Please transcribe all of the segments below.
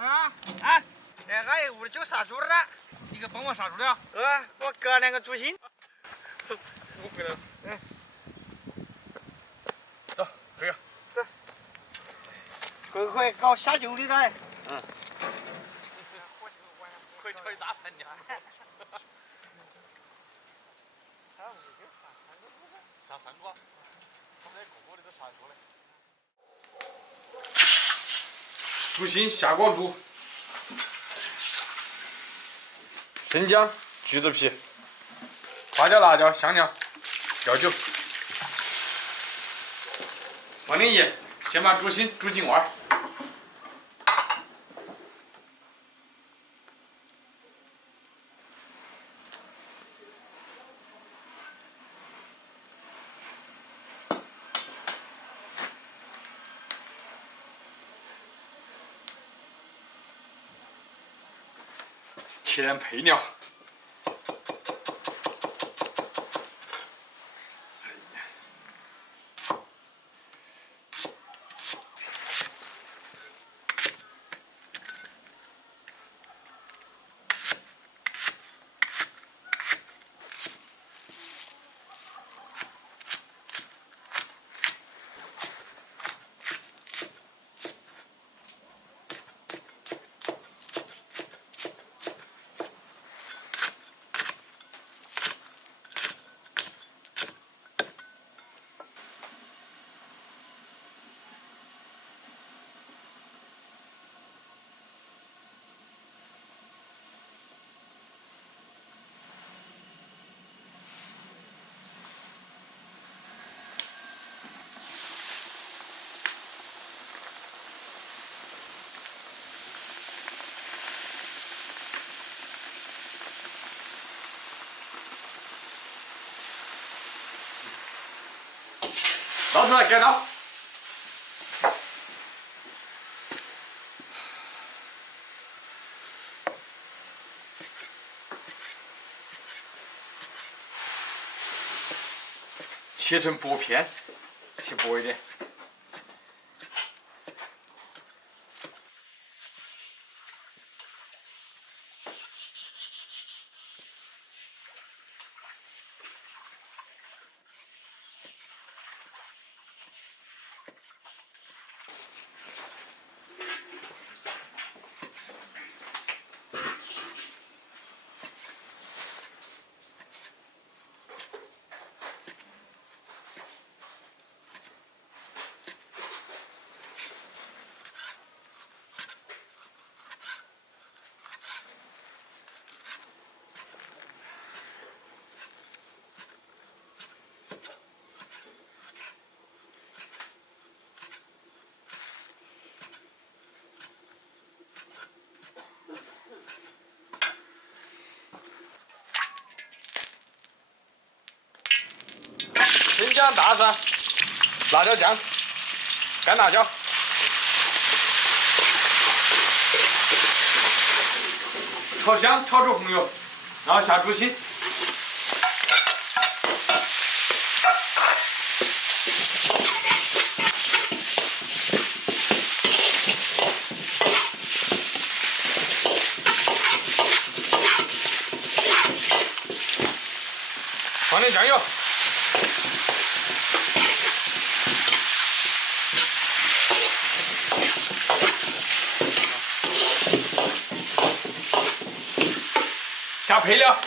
啊，哎，俺屋里就杀猪了。你给帮我杀猪了？我割2个猪心。我回来了。走，可以。快搞下酒的来。可以炒一大盘呢。杀3个，他们个的都杀过来。猪心下锅煮，生姜、橘子皮、花椒、辣椒、香料、料酒，放点盐，先把猪心煮进味儿。切点配料。倒出来，给倒。切成薄片，切薄一点。生姜、大蒜、辣椒酱、干辣椒，炒香，炒出红油，然后下猪心。放点酱油。下配料。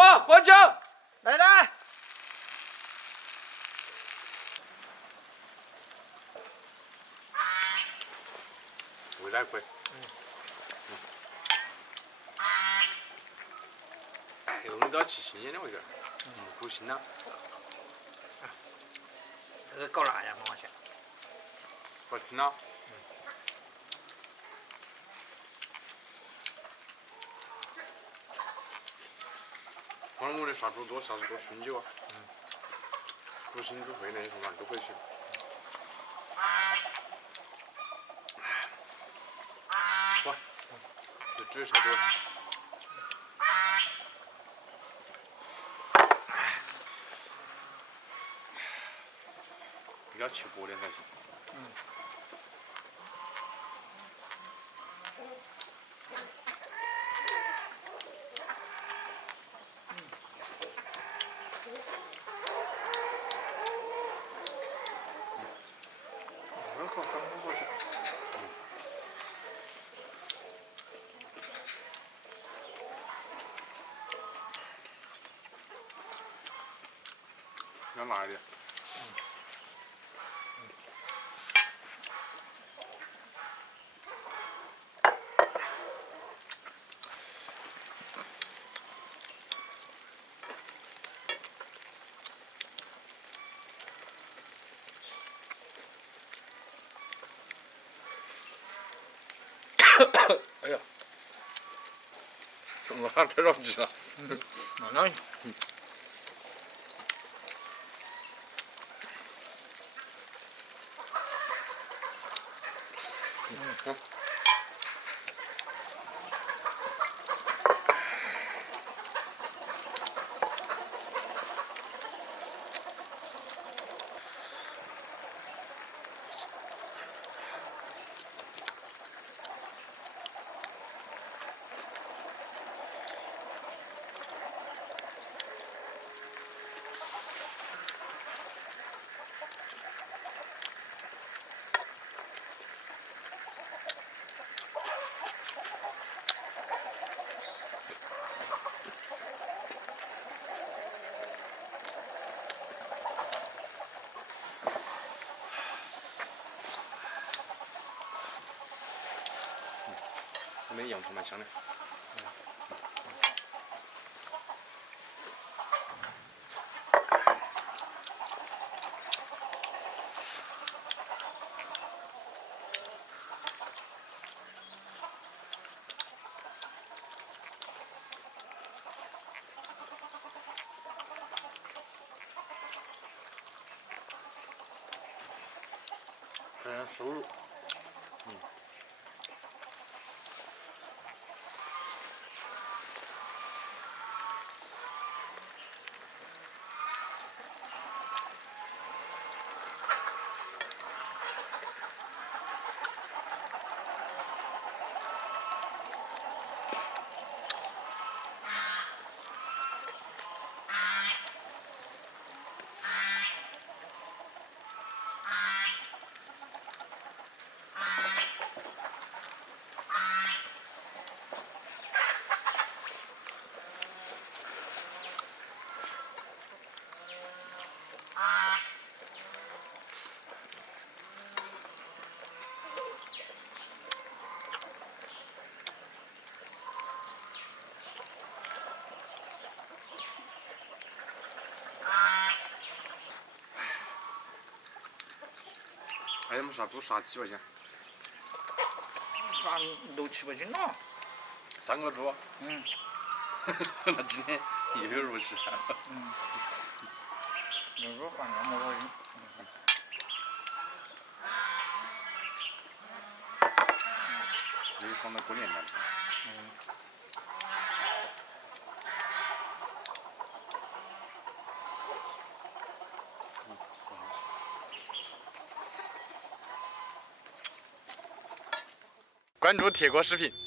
喝酒。来，味道可以。有味道起新鲜的味道，不腥了。这个搞辣呀，往下。不听了。可能我的杀猪多，啥子多熏酒啊。猪心、猪肺那些方面都可以吃。哇，这汁差不多。要起锅的才行。要辣一点。哎呀，我还太着急了。慢点。那洋葱蛮香的。收入。哎，我们杀猪杀几块钱？杀6、7块钱了。 3个猪。那今天又有肉吃。那个饭那么多钱。这个放到过年了。关注铁锅视频。